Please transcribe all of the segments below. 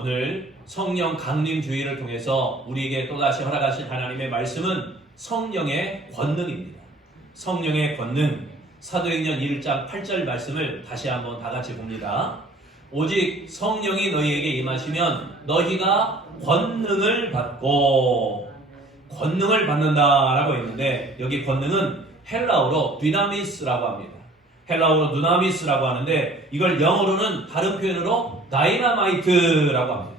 오늘 성령 강림주의를 통해서 우리에게 또다시 허락하신 하나님의 말씀은 성령의 권능입니다. 성령의 권능, 사도행전 1장 8절 말씀을 다시 한번 다 같이 봅니다. 오직 성령이 너희에게 임하시면 너희가 권능을 받고, 권능을 받는다라고 했는데 여기 권능은 헬라어로 dynamis라고 합니다. 헬라어로 dynamis라고 하는데 이걸 영어로는 다른 표현으로 다이나마이트라고 합니다.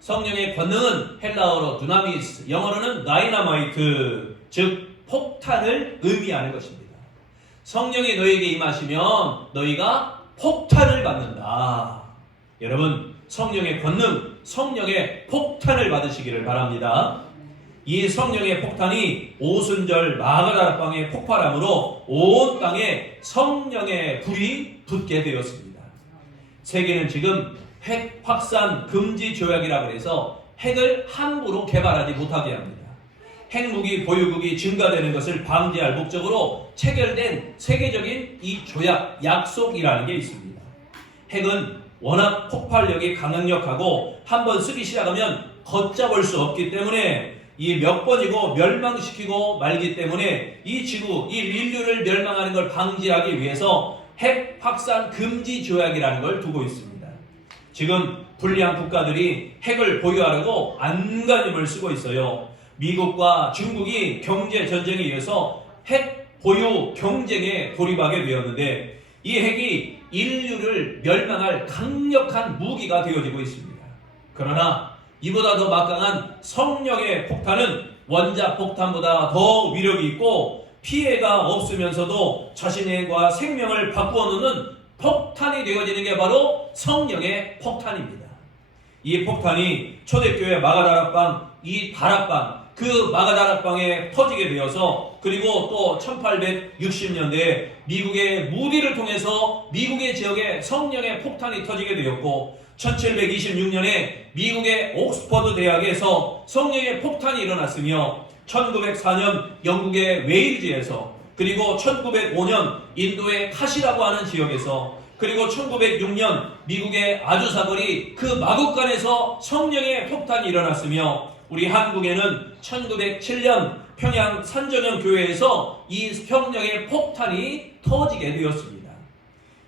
성령의 권능은 헬라어로 dynamis, 영어로는 다이나마이트, 즉 폭탄을 의미하는 것입니다. 성령이 너희에게 임하시면 너희가 폭탄을 받는다. 여러분, 성령의 권능, 성령의 폭탄을 받으시기를 바랍니다. 이 성령의 폭탄이 오순절 마가다락방에 폭발함으로 온 땅에 성령의 불이 붙게 되었습니다. 세계는 지금 핵 확산 금지 조약이라고 해서 핵을 함부로 개발하지 못하게 합니다. 핵무기 보유국이 증가되는 것을 방지할 목적으로 체결된 세계적인 이 조약, 약속이라는 게 있습니다. 핵은 워낙 폭발력이 강력하고 한번 쓰기 시작하면 걷잡을 수 없기 때문에 이 몇 번이고 멸망시키고 말기 때문에 이 지구, 이 인류를 멸망하는 걸 방지하기 위해서 핵 확산 금지 조약이라는 걸 두고 있습니다. 지금 불량 국가들이 핵을 보유하려고 안간힘을 쓰고 있어요. 미국과 중국이 경제 전쟁에 의해서 핵 보유 경쟁에 돌입하게 되었는데 이 핵이 인류를 멸망할 강력한 무기가 되어지고 있습니다. 그러나 이보다 더 막강한 성령의 폭탄은 원자 폭탄보다 더 위력이 있고 피해가 없으면서도 자신과 생명을 바꾸어 놓는 폭탄이 되어지는 게 바로 성령의 폭탄입니다. 이 폭탄이 초대교회 마가다락방, 이 다락방, 그 마가다락방에 터지게 되어서 그리고 또 1860년대에 미국의 무디를 통해서 미국의 지역에 성령의 폭탄이 터지게 되었고 1726년에 미국의 옥스퍼드 대학에서 성령의 폭탄이 일어났으며 1904년 영국의 웨일즈에서 그리고 1905년 인도의 카시라고 하는 지역에서 그리고 1906년 미국의 아주사거리 그 마국간에서 성령의 폭탄이 일어났으며 우리 한국에는 1907년 평양 산정형 교회에서 이 성령의 폭탄이 터지게 되었습니다.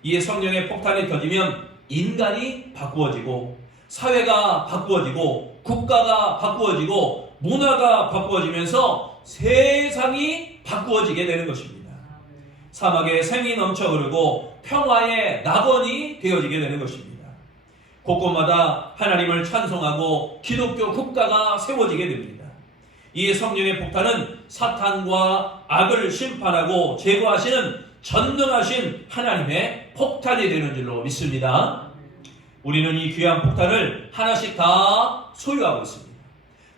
이 성령의 폭탄이 터지면 인간이 바꾸어지고 사회가 바꾸어지고 국가가 바꾸어지고 문화가 바꾸어지면서 세상이 바꾸어지게 되는 것입니다. 사막에 샘이 넘쳐 흐르고 평화의 낙원이 되어지게 되는 것입니다. 곳곳마다 하나님을 찬송하고 기독교 국가가 세워지게 됩니다. 이 성령의 폭탄은 사탄과 악을 심판하고 제거하시는 전능하신 하나님의 폭탄이 되는 줄로 믿습니다. 우리는 이 귀한 폭탄을 하나씩 다 소유하고 있습니다.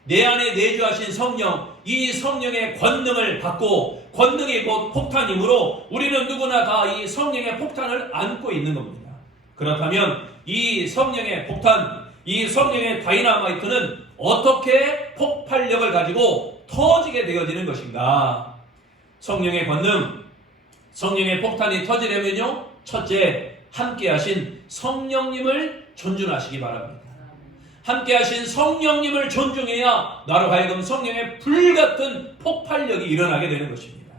내 안에 내주하신 성령, 이 성령의 권능을 받고 권능이 곧 폭탄이므로 우리는 누구나 다 이 성령의 폭탄을 안고 있는 겁니다. 그렇다면 이 성령의 폭탄, 이 성령의 다이나마이트는 어떻게 폭발력을 가지고 터지게 되어지는 것인가? 성령의 권능, 성령의 폭탄이 터지려면요, 첫째, 함께 하신 성령님을 존중하시기 바랍니다. 함께 하신 성령님을 존중해야 나로 하여금 성령의 불같은 폭발력이 일어나게 되는 것입니다.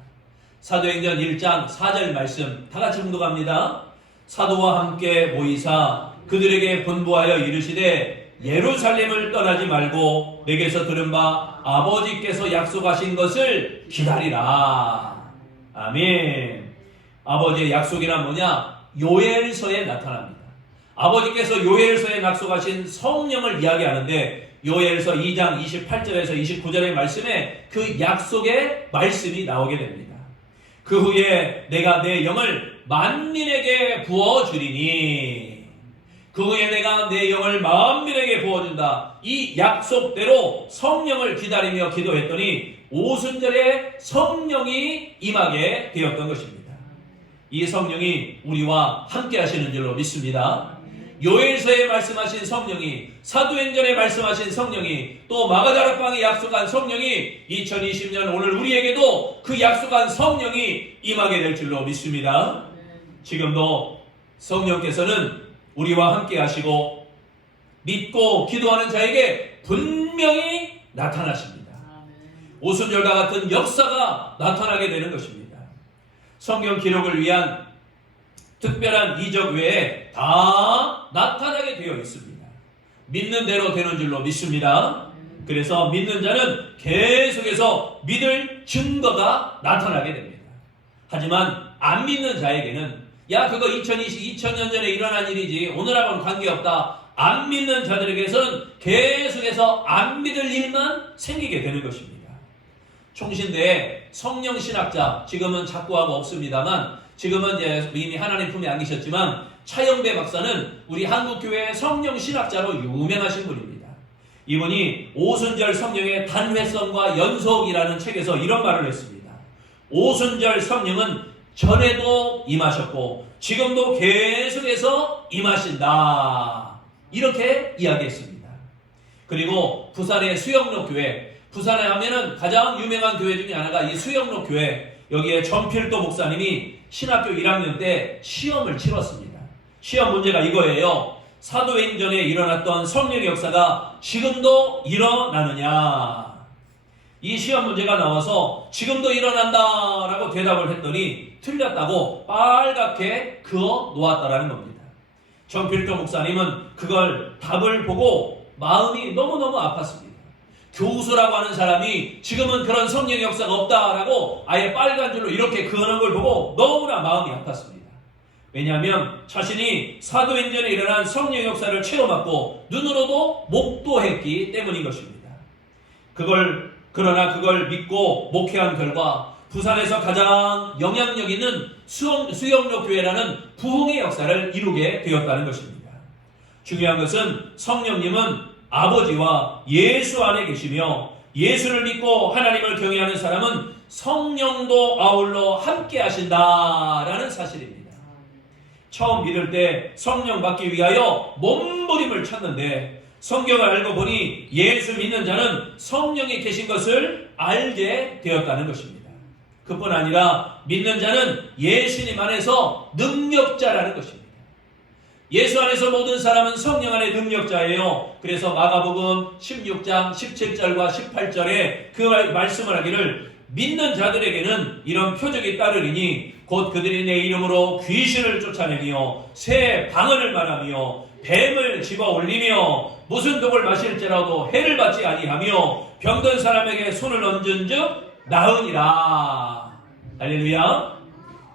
사도행전 1장 4절 말씀 다 같이 봉독합니다. 사도와 함께 모이사 그들에게 분부하여 이르시되 예루살렘을 떠나지 말고 내게서 들은 바 아버지께서 약속하신 것을 기다리라. 아멘. 아버지의 약속이란 뭐냐? 요엘서에 나타납니다. 아버지께서 요엘서에 약속하신 성령을 이야기하는데 요엘서 2장 28절에서 29절의 말씀에 그 약속의 말씀이 나오게 됩니다. 그 후에 내가 내 영을 만민에게 부어주리니, 그 후에 내가 내 영을 만민에게 부어준다. 이 약속대로 성령을 기다리며 기도했더니 오순절에 성령이 임하게 되었던 것입니다. 이 성령이 우리와 함께 하시는 줄로 믿습니다. 요엘서에 말씀하신 성령이, 사도행전에 말씀하신 성령이, 또 마가다락방에 약속한 성령이 2020년 오늘 우리에게도 그 약속한 성령이 임하게 될 줄로 믿습니다. 지금도 성령께서는 우리와 함께 하시고 믿고 기도하는 자에게 분명히 나타나십니다. 오순절과 같은 역사가 나타나게 되는 것입니다. 성경 기록을 위한 특별한 이적 외에 다 나타나게 되어 있습니다. 믿는 대로 되는 줄로 믿습니다. 그래서 믿는 자는 계속해서 믿을 증거가 나타나게 됩니다. 하지만 안 믿는 자에게는 야 그거 2000년 전에 일어난 일이지 오늘하고는 관계없다. 안 믿는 자들에게서는 계속해서 안 믿을 일만 생기게 되는 것입니다. 총신대에 성령신학자, 지금은 작고하고 없습니다만 지금은 이제 이미 하나님 품에 안기셨지만 차영배 박사는 우리 한국교회의 성령신학자로 유명하신 분입니다. 이분이 오순절 성령의 단회성과 연속이라는 책에서 이런 말을 했습니다. 오순절 성령은 전에도 임하셨고 지금도 계속해서 임하신다. 이렇게 이야기했습니다. 그리고 부산의 수영록 교회, 부산에 하면은 가장 유명한 교회 중에 하나가 이 수영록 교회, 여기에 전필도 목사님이 신학교 1학년 때 시험을 치렀습니다. 시험 문제가 이거예요. 사도행전에 일어났던 성령의 역사가 지금도 일어나느냐. 이 시험 문제가 나와서 지금도 일어난다라고 대답을 했더니 틀렸다고 빨갛게 그어 놓았다라는 겁니다. 정필도 목사님은 그걸 답을 보고 마음이 너무너무 아팠습니다. 교수라고 하는 사람이 지금은 그런 성령의 역사가 없다라고 아예 빨간 줄로 이렇게 그어놓은 걸 보고 너무나 마음이 아팠습니다. 왜냐하면 자신이 사도행전에 일어난 성령의 역사를 체험하고 눈으로도 목도했기 때문인 것입니다. 그러나 그걸 믿고 목회한 결과 부산에서 가장 영향력 있는 수영록 교회라는 부흥의 역사를 이루게 되었다는 것입니다. 중요한 것은 성령님은 아버지와 예수 안에 계시며 예수를 믿고 하나님을 경외하는 사람은 성령도 아울러 함께 하신다라는 사실입니다. 처음 믿을 때 성령 받기 위하여 몸부림을 쳤는데 성경을 알고 보니 예수 믿는 자는 성령이 계신 것을 알게 되었다는 것입니다. 그뿐 아니라 믿는 자는 예수님 안에서 능력자라는 것입니다. 예수 안에서 모든 사람은 성령 안에 능력자예요. 그래서 마가복음 16장 17절과 18절에 그 말씀을 하기를 믿는 자들에게는 이런 표적이 따르리니 곧 그들이 내 이름으로 귀신을 쫓아내며 새 방언을 말하며 뱀을 집어 올리며 무슨 독을 마실지라도 해를 받지 아니하며 병든 사람에게 손을 얹은 즉 나으니라. 할렐루야.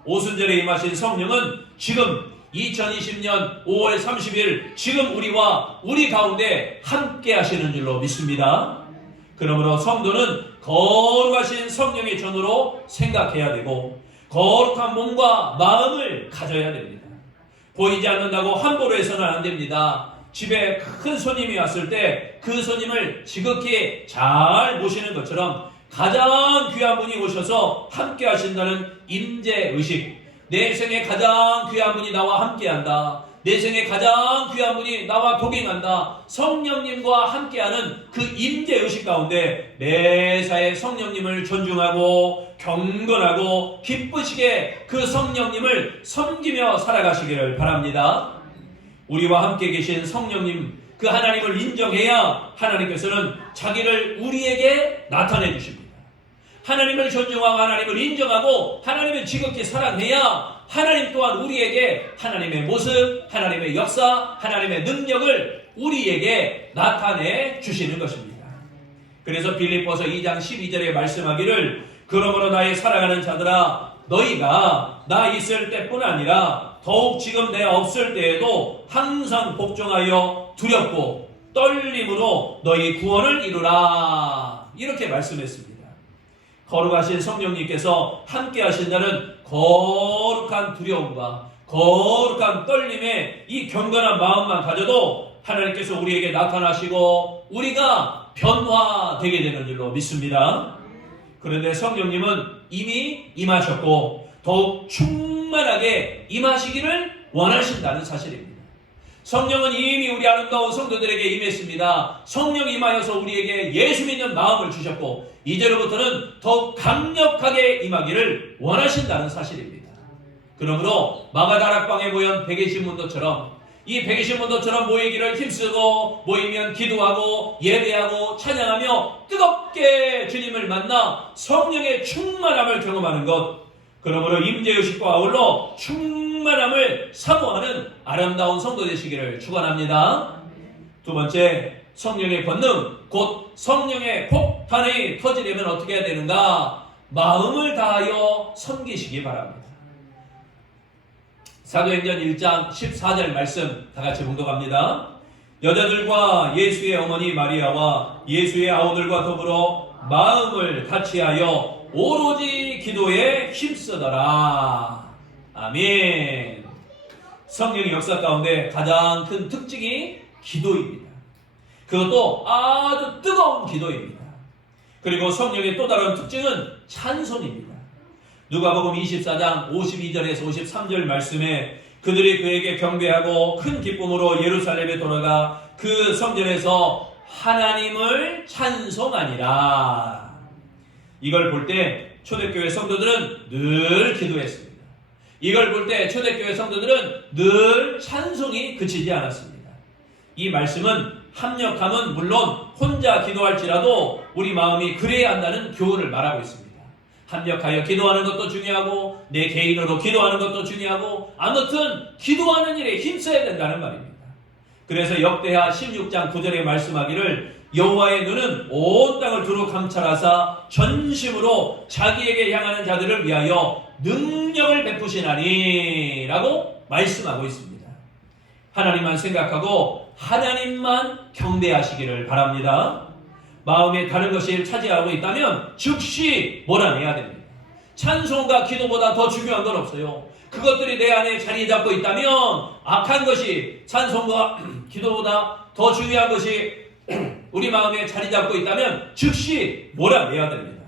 오순절에 임하신 성령은 지금 2020년 5월 30일 지금 우리와 우리 가운데 함께 하시는 줄로 믿습니다. 그러므로 성도는 거룩하신 성령의 전으로 생각해야 되고 거룩한 몸과 마음을 가져야 됩니다. 보이지 않는다고 함부로 해서는 안 됩니다. 집에 큰 손님이 왔을 때 그 손님을 지극히 잘 모시는 것처럼 가장 귀한 분이 오셔서 함께 하신다는 임재의식, 내 생에 가장 귀한 분이 나와 함께한다. 내 생에 가장 귀한 분이 나와 동행한다. 성령님과 함께하는 그 임재의식 가운데 매사에 성령님을 존중하고 경건하고 기쁘시게 그 성령님을 섬기며 살아가시기를 바랍니다. 우리와 함께 계신 성령님, 그 하나님을 인정해야 하나님께서는 자기를 우리에게 나타내 주십니다. 하나님을 존중하고 하나님을 인정하고 하나님을 지극히 사랑해야 하나님 또한 우리에게 하나님의 모습, 하나님의 역사, 하나님의 능력을 우리에게 나타내 주시는 것입니다. 그래서 빌립보서 2장 12절에 말씀하기를 그러므로 나의 사랑하는 자들아 너희가 나 있을 때뿐 아니라 더욱 지금 내가 없을 때에도 항상 복종하여 두렵고 떨림으로 너희 구원을 이루라. 이렇게 말씀했습니다. 거룩하신 성령님께서 함께 하신다는 거룩한 두려움과 거룩한 떨림의 이 경건한 마음만 가져도 하나님께서 우리에게 나타나시고 우리가 변화되게 되는 줄로 믿습니다. 그런데 성령님은 이미 임하셨고 더욱 충만하게 임하시기를 원하신다는 사실입니다. 성령은 이미 우리 아름다운 성도들에게 임했습니다. 성령 임하여서 우리에게 예수 믿는 마음을 주셨고 이제로부터는 더욱 강력하게 임하기를 원하신다는 사실입니다. 그러므로 마가다락방에 모연 백의 신문도처럼 이 120문도처럼 모이기를 힘쓰고 모이면 기도하고 예배하고 찬양하며 뜨겁게 주님을 만나 성령의 충만함을 경험하는 것, 그러므로 임재의식과 아울러 충만함을 사모하는 아름다운 성도 되시기를 축원합니다. 두 번째, 성령의 권능, 곧 성령의 폭탄이 터지려면 어떻게 해야 되는가? 마음을 다하여 섬기시기 바랍니다. 사도행전 1장 14절 말씀 다 같이 봉독합니다. 여자들과 예수의 어머니 마리아와 예수의 아우들과 더불어 마음을 같이하여 오로지 기도에 힘쓰더라. 아멘. 성령의 역사 가운데 가장 큰 특징이 기도입니다. 그것도 아주 뜨거운 기도입니다. 그리고 성령의 또 다른 특징은 찬송입니다. 누가복음 24장 52절에서 53절 말씀에 그들이 그에게 경배하고 큰 기쁨으로 예루살렘에 돌아가 그 성전에서 하나님을 찬송하니라. 이걸 볼 때 초대교회 성도들은 늘 기도했습니다. 이걸 볼 때 초대교회 성도들은 늘 찬송이 그치지 않았습니다. 이 말씀은 합력함은 물론 혼자 기도할지라도 우리 마음이 그래야 한다는 교훈을 말하고 있습니다. 합력하여 기도하는 것도 중요하고 내 개인으로 기도하는 것도 중요하고 아무튼 기도하는 일에 힘써야 된다는 말입니다. 그래서 역대하 16장 9절에 말씀하기를 여호와의 눈은 온 땅을 두루 감찰하사 전심으로 자기에게 향하는 자들을 위하여 능력을 베푸시나니 라고 말씀하고 있습니다. 하나님만 생각하고 하나님만 경배하시기를 바랍니다. 마음에 다른 것이 차지하고 있다면 즉시 몰아내야 됩니다. 찬송과 기도보다 더 중요한 건 없어요. 그것들이 내 안에 자리 잡고 있다면 악한 것이 찬송과 기도보다 더 중요한 것이 우리 마음에 자리 잡고 있다면 즉시 몰아내야 됩니다.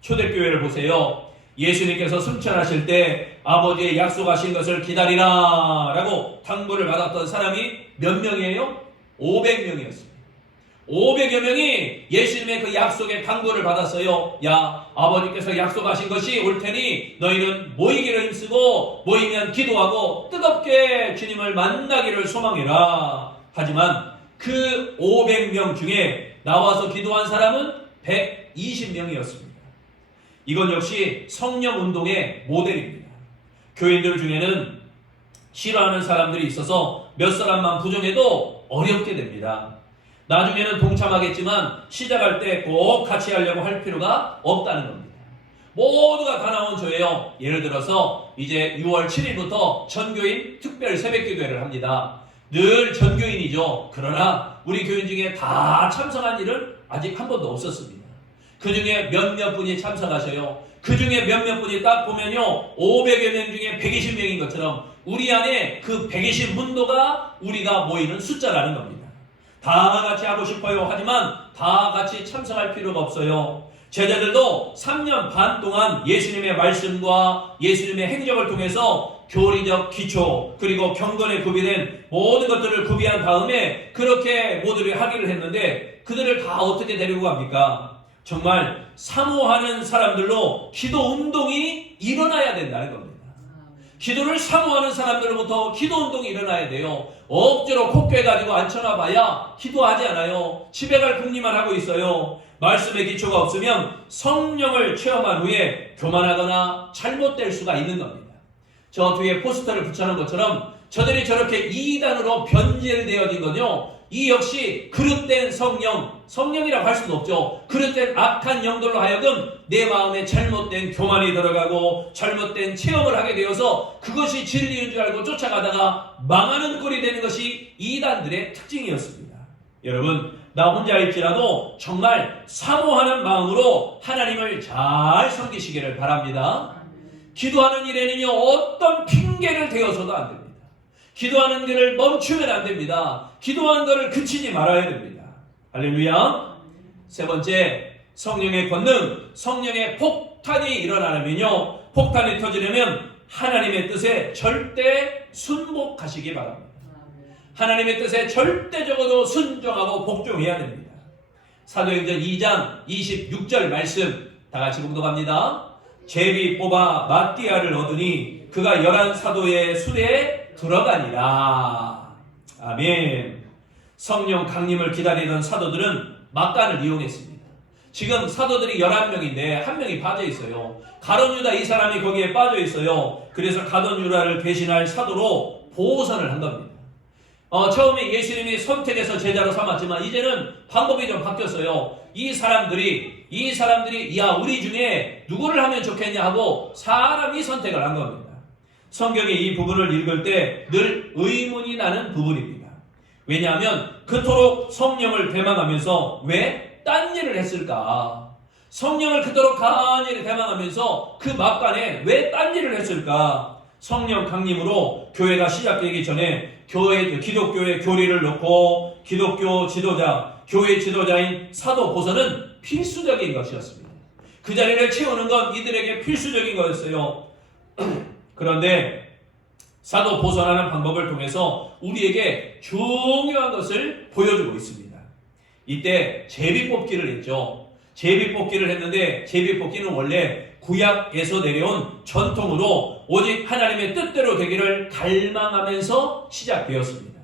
초대교회를 보세요. 예수님께서 승천하실 때 아버지의 약속하신 것을 기다리라 라고 당부를 받았던 사람이 몇 명이에요? 500명이었습니다. 500여 명이 예수님의 그 약속의 당부를 받았어요. 야, 아버지께서 약속하신 것이 올 테니 너희는 모이기를 힘쓰고 모이면 기도하고 뜨겁게 주님을 만나기를 소망해라. 하지만 그 500명 중에 나와서 기도한 사람은 120명이었습니다. 이건 역시 성령 운동의 모델입니다. 교인들 중에는 싫어하는 사람들이 있어서 몇 사람만 부정해도 어렵게 됩니다. 나중에는 동참하겠지만 시작할 때 꼭 같이 하려고 할 필요가 없다는 겁니다. 모두가 다 나온 조예요. 예를 들어서 이제 6월 7일부터 전교인 특별 새벽기도회를 합니다. 늘 전교인이죠. 그러나 우리 교인 중에 다 참석한 일은 아직 한 번도 없었습니다. 그 중에 몇몇 분이 참석하셔요. 그 중에 몇몇 분이 딱 보면요, 500여 명 중에 120명인 것처럼 우리 안에 그 120문도가 우리가 모이는 숫자라는 겁니다. 다 같이 하고 싶어요. 하지만 다 같이 참석할 필요가 없어요. 제자들도 3년 반 동안 예수님의 말씀과 예수님의 행적을 통해서 교리적 기초 그리고 경건에 구비된 모든 것들을 구비한 다음에 그렇게 모두를 하기를 했는데 그들을 다 어떻게 데리고 갑니까? 정말 사모하는 사람들로 기도 운동이 일어나야 된다는 겁니다. 기도를 사모하는 사람들로부터 기도 운동이 일어나야 돼요. 억지로 콧괴 가지고 앉혀놔봐야 기도하지 않아요. 집에 갈 궁리만 하고 있어요. 말씀의 기초가 없으면 성령을 체험한 후에 교만하거나 잘못될 수가 있는 겁니다. 저 뒤에 포스터를 붙여놓은 것처럼 저들이 저렇게 이단으로 변질되어진 건요, 이 역시 그릇된 성령이라고 할 수도 없죠. 그릇된 악한 영들로 하여금 내 마음에 잘못된 교만이 들어가고 잘못된 체험을 하게 되어서 그것이 진리인 줄 알고 쫓아가다가 망하는 꼴이 되는 것이 이단들의 특징이었습니다. 여러분, 나 혼자일지라도 정말 사모하는 마음으로 하나님을 잘 섬기시기를 바랍니다. 기도하는 일에는요, 어떤 핑계를 대어서도 안 됩니다. 기도하는 것을 멈추면 안 됩니다. 기도하는 것을 그치지 말아야 됩니다. 할렐루야. 세 번째, 성령의 권능, 성령의 폭탄이 일어나려면요, 폭탄이 터지려면 하나님의 뜻에 절대 순복하시기 바랍니다. 하나님의 뜻에 절대적으로 순종하고 복종해야 됩니다. 사도행전 2장 26절 말씀 다 같이 봉독합니다. 제비 뽑아 마띠아를 얻으니 그가 11 사도의 수레에 들어가니라. 아멘. 성령 강림을 기다리던 사도들은 막간을 이용했습니다. 지금 사도들이 11명인데 한 명이 빠져 있어요. 가룟 유다 이 사람이 거기에 빠져 있어요. 그래서 가룟 유다를 대신할 사도로 보호선을 한 겁니다. 처음에 예수님이 선택해서 제자로 삼았지만 이제는 방법이 좀 바뀌었어요. 이 사람들이 야 우리 중에 누구를 하면 좋겠냐 하고 사람이 선택을 한 겁니다. 성경의 이 부분을 읽을 때 늘 의문이 나는 부분입니다. 왜냐하면 그토록 성령을 대망하면서 왜 딴 일을 했을까? 성령을 그토록 간절히 대망하면서 그 막간에 왜 딴 일을 했을까? 성령 강림으로 교회가 시작되기 전에 기독교의 교리를 놓고 기독교 지도자, 교회 지도자인 사도 보선은 필수적인 것이었습니다. 그 자리를 채우는 건 이들에게 필수적인 거였어요. 그런데 사도 보선하는 방법을 통해서 우리에게 중요한 것을 보여주고 있습니다. 이때 제비뽑기를 했죠. 제비뽑기를 했는데 제비뽑기는 원래 구약에서 내려온 전통으로 오직 하나님의 뜻대로 되기를 갈망하면서 시작되었습니다.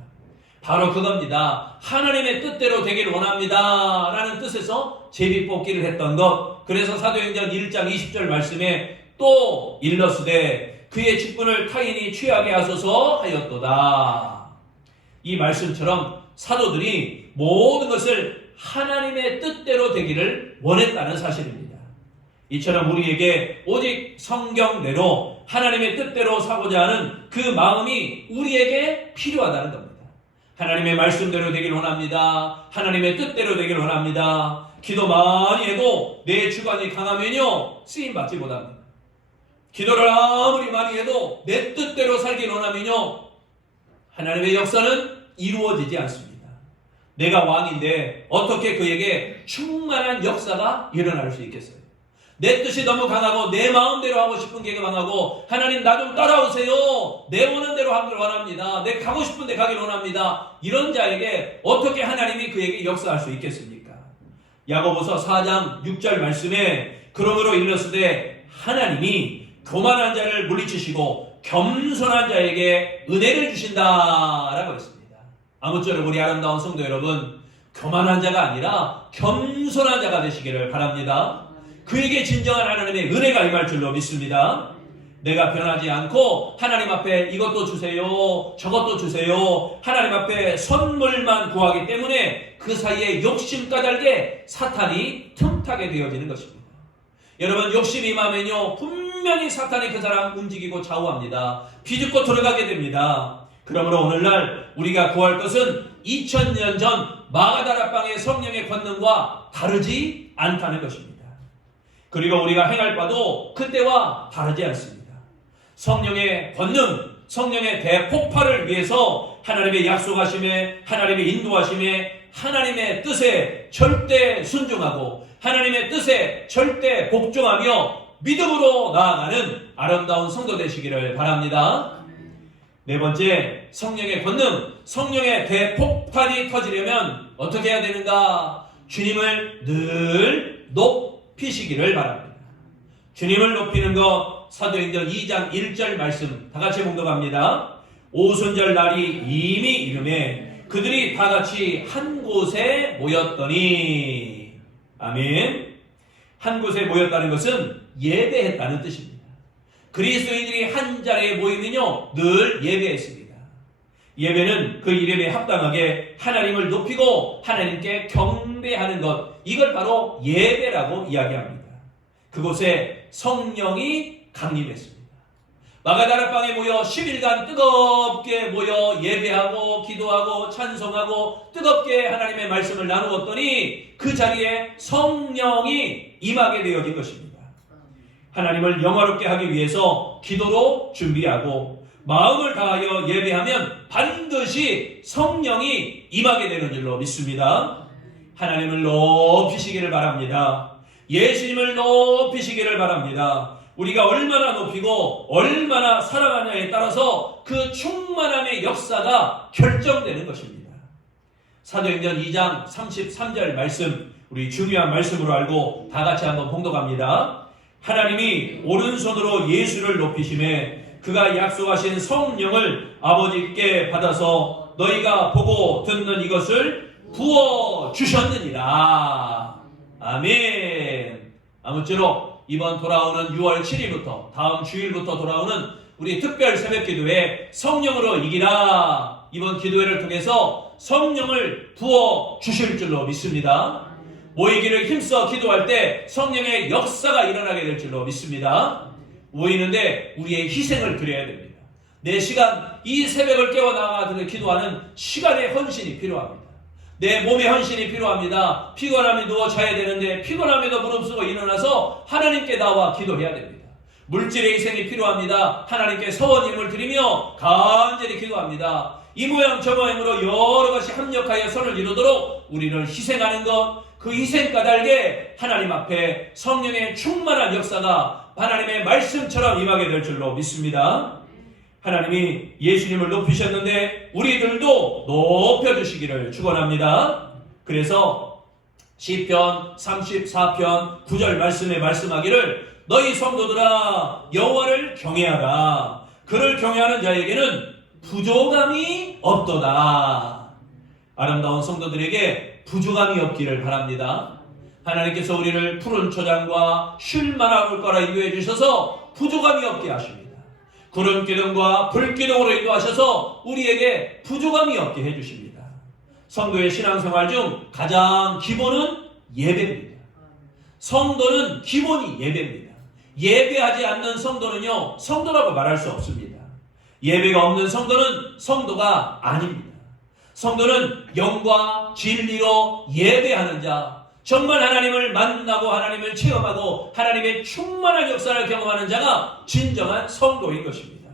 바로 그겁니다. 하나님의 뜻대로 되기를 원합니다 라는 뜻에서 제비뽑기를 했던 것. 그래서 사도행전 1장 20절 말씀에 또 일러스되 그의 직분을 타인이 취하게 하소서 하였도다. 이 말씀처럼 사도들이 모든 것을 하나님의 뜻대로 되기를 원했다는 사실입니다. 이처럼 우리에게 오직 성경대로 하나님의 뜻대로 사고자 하는 그 마음이 우리에게 필요하다는 겁니다. 하나님의 말씀대로 되기를 원합니다. 하나님의 뜻대로 되기를 원합니다. 기도 많이 해도 내 주관이 강하면요 쓰임받지 못합니다. 기도를 아무리 많이 해도 내 뜻대로 살기를 원하면요 하나님의 역사는 이루어지지 않습니다. 내가 왕인데 어떻게 그에게 충만한 역사가 일어날 수 있겠어요? 내 뜻이 너무 강하고 내 마음대로 하고 싶은 게 강하고 하나님 나 좀 따라오세요. 내 원하는 대로 하기를 원합니다. 내 가고 싶은 데 가기를 원합니다. 이런 자에게 어떻게 하나님이 그에게 역사할 수 있겠습니까? 야고보서 4장 6절 말씀에 그러므로 일렀으되 하나님이 교만한 자를 물리치시고 겸손한 자에게 은혜를 주신다라고 했습니다. 아무쪼록 우리 아름다운 성도 여러분, 교만한 자가 아니라 겸손한 자가 되시기를 바랍니다. 그에게 진정한 하나님의 은혜가 임할 줄로 믿습니다. 내가 변하지 않고 하나님 앞에 이것도 주세요, 저것도 주세요, 하나님 앞에 선물만 구하기 때문에 그 사이에 욕심 까닭에 사탄이 틈타게 되어지는 것입니다. 여러분, 욕심이 임하면요 분명히 사탄이 그 사람 움직이고 좌우합니다. 비집고 들어가게 됩니다. 그러므로 오늘날 우리가 구할 것은 2000년 전 마가다라방의 성령의 권능과 다르지 않다는 것입니다. 그리고 우리가 행할 바도 그때와 다르지 않습니다. 성령의 권능, 성령의 대폭발을 위해서 하나님의 약속하심에, 하나님의 인도하심에, 하나님의 뜻에 절대 순종하고 하나님의 뜻에 절대 복종하며 믿음으로 나아가는 아름다운 성도 되시기를 바랍니다. 네 번째, 성령의 권능, 성령의 대폭발이 터지려면 어떻게 해야 되는가? 주님을 늘 높이시기를 바랍니다. 주님을 높이는 것, 사도행전 2장 1절 말씀 다 같이 봉독합니다. 오순절 날이 이미 이름에 그들이 다 같이 한 곳에 모였더니, 아멘. 한 곳에 모였다는 것은 예배했다는 뜻입니다. 그리스도인들이 한 자리에 모이면요 늘 예배했습니다. 예배는 그 이름에 합당하게 하나님을 높이고 하나님께 경배하는 것, 이걸 바로 예배라고 이야기합니다. 그곳에 성령이 강림했습니다. 마가다라방에 모여 10일간 뜨겁게 모여 예배하고 기도하고 찬송하고 뜨겁게 하나님의 말씀을 나누었더니 그 자리에 성령이 임하게 되어진 것입니다. 하나님을 영화롭게 하기 위해서 기도로 준비하고 마음을 다하여 예배하면 반드시 성령이 임하게 되는 줄로 믿습니다. 하나님을 높이시기를 바랍니다. 예수님을 높이시기를 바랍니다. 우리가 얼마나 높이고 얼마나 사랑하냐에 따라서 그 충만함의 역사가 결정되는 것입니다. 사도행전 2장 33절 말씀, 우리 중요한 말씀으로 알고 다 같이 한번 봉독합니다. 하나님이 오른손으로 예수를 높이심에 그가 약속하신 성령을 아버지께 받아서 너희가 보고 듣는 이것을 부어 주셨느니라. 아멘. 아무쪼록 이번 돌아오는 6월 7일부터 다음 주일부터 돌아오는 우리 특별 새벽기도회 성령으로 이기라, 이번 기도회를 통해서 성령을 부어 주실 줄로 믿습니다. 모이기를 힘써 기도할 때 성령의 역사가 일어나게 될 줄로 믿습니다. 모이는데 우리의 희생을 드려야 됩니다. 내 시간, 이 새벽을 깨어나가 기도하는 시간의 헌신이 필요합니다. 내 몸의 헌신이 필요합니다. 피곤함이 누워 자야 되는데 피곤함에도 무릅쓰고 일어나서 하나님께 나와 기도해야 됩니다. 물질의 희생이 필요합니다. 하나님께 서원임을 드리며 간절히 기도합니다. 이 모양 저 모양으로 여러 가지 합력하여 선을 이루도록 우리를 희생하는 것, 그 희생 까닭에 하나님 앞에 성령의 충만한 역사가 하나님의 말씀처럼 임하게 될 줄로 믿습니다. 하나님이 예수님을 높이셨는데 우리들도 높여주시기를 축원합니다. 그래서 시편 34편 9절 말씀에 말씀하기를 너희 성도들아 여호와를 경외하라. 그를 경외하는 자에게는 부족함이 없도다. 아름다운 성도들에게 부족함이 없기를 바랍니다. 하나님께서 우리를 푸른 초장과 쉴 만한 물가로 인도해 주셔서 부족함이 없게 하십니다. 구름 기둥과 불 기둥으로 인도하셔서 우리에게 부족함이 없게 해주십니다. 성도의 신앙생활 중 가장 기본은 예배입니다. 성도는 기본이 예배입니다. 예배하지 않는 성도는요, 성도라고 말할 수 없습니다. 예배가 없는 성도는 성도가 아닙니다. 성도는 영과 진리로 예배하는 자, 정말 하나님을 만나고 하나님을 체험하고 하나님의 충만한 역사를 경험하는 자가 진정한 성도인 것입니다.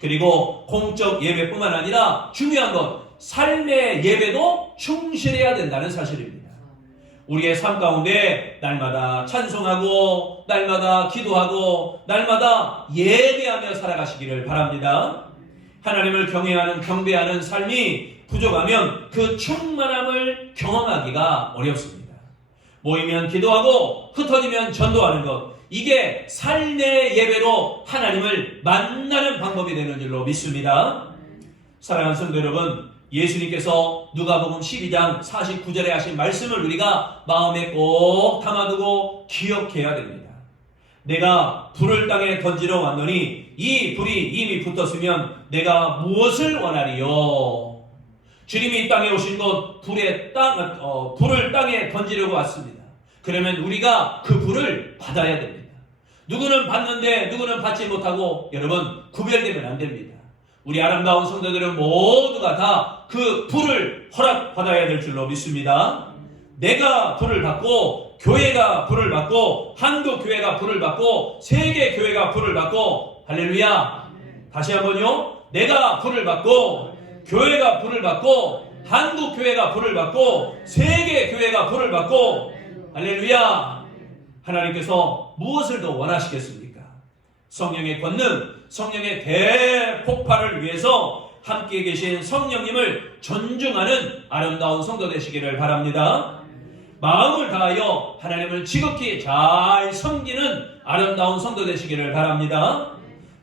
그리고 공적 예배뿐만 아니라 중요한 건 삶의 예배도 충실해야 된다는 사실입니다. 우리의 삶 가운데 날마다 찬송하고 날마다 기도하고 날마다 예배하며 살아가시기를 바랍니다. 하나님을 경배하는 삶이 부족하면 그 충만함을 경험하기가 어렵습니다. 모이면 기도하고 흩어지면 전도하는 것, 이게 삶의 예배로 하나님을 만나는 방법이 되는 줄로 믿습니다. 사랑하는 성도 여러분, 예수님께서 누가복음 12장 49절에 하신 말씀을 우리가 마음에 꼭 담아두고 기억해야 됩니다. 내가 불을 땅에 던지러 왔노니 이 불이 이미 붙었으면 내가 무엇을 원하리요? 주님이 이 땅에 오신 것 불을 땅에 던지려고 왔습니다. 그러면 우리가 그 불을 받아야 됩니다. 누구는 받는데 누구는 받지 못하고 여러분 구별되면 안 됩니다. 우리 아름다운 성도들은 모두가 다 그 불을 허락받아야 될 줄로 믿습니다. 내가 불을 받고 교회가 불을 받고 한국교회가 불을 받고 세계교회가 불을 받고 할렐루야. 다시 한번요. 내가 불을 받고 교회가 불을 받고 한국교회가 불을 받고 세계교회가 불을 받고 할렐루야. 하나님께서 무엇을 더 원하시겠습니까? 성령의 권능, 성령의 대폭발을 위해서 함께 계신 성령님을 존중하는 아름다운 성도 되시기를 바랍니다. 마음을 다하여 하나님을 지극히 잘 섬기는 아름다운 성도 되시기를 바랍니다.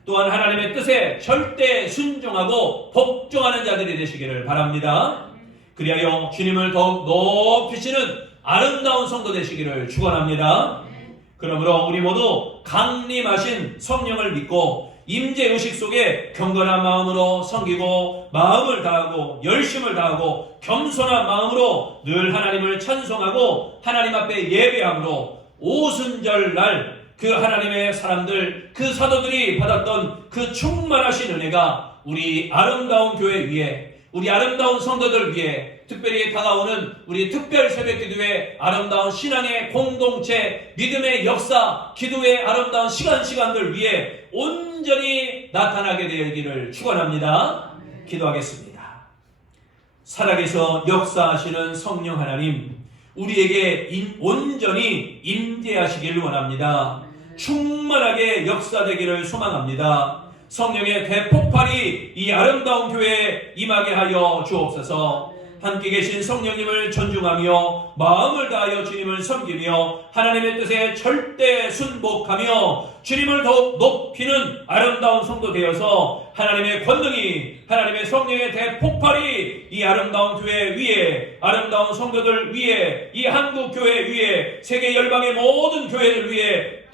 또한 하나님의 뜻에 절대 순종하고 복종하는 자들이 되시기를 바랍니다. 그리하여 주님을 더욱 높이시는 아름다운 성도 되시기를 축원합니다. 그러므로 우리 모두 강림하신 성령을 믿고 임재의식 속에 경건한 마음으로 섬기고 마음을 다하고 열심을 다하고 겸손한 마음으로 늘 하나님을 찬송하고 하나님 앞에 예배함으로 오순절날 그 하나님의 사람들, 그 사도들이 받았던 그 충만하신 은혜가 우리 아름다운 교회 위에, 우리 아름다운 성도들 위에, 특별히 다가오는 우리 특별 새벽기도회 아름다운 신앙의 공동체, 믿음의 역사, 기도의 아름다운 시간들 위에 온전히 나타나게 되기를 축원합니다. 기도하겠습니다. 살아계셔 역사하시는 성령 하나님, 우리에게 온전히 임재하시길 원합니다. 충만하게 역사되기를 소망합니다. 성령의 대폭발이 이 아름다운 교회에 임하게 하여 주옵소서. 함께 계신 성령님을 존중하며 마음을 다하여 주님을 섬기며 하나님의 뜻에 절대 순복하며 주님을 더욱 높이는 아름다운 성도 되어서 하나님의 권능이, 하나님의 성령의 대폭발이 이 아름다운 교회 위에, 아름다운 성도들 위에, 이 한국 교회 위에, 세계 열방의 모든 교회들 위에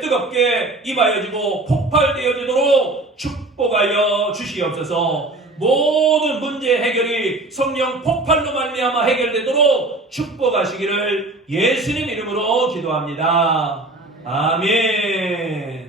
뜨겁게 임하여지고 폭발되어지도록 축복하여 주시옵소서. 모든 문제 해결이 성령 폭발로 말미암아 해결되도록 축복하시기를 예수님 이름으로 기도합니다. 아멘.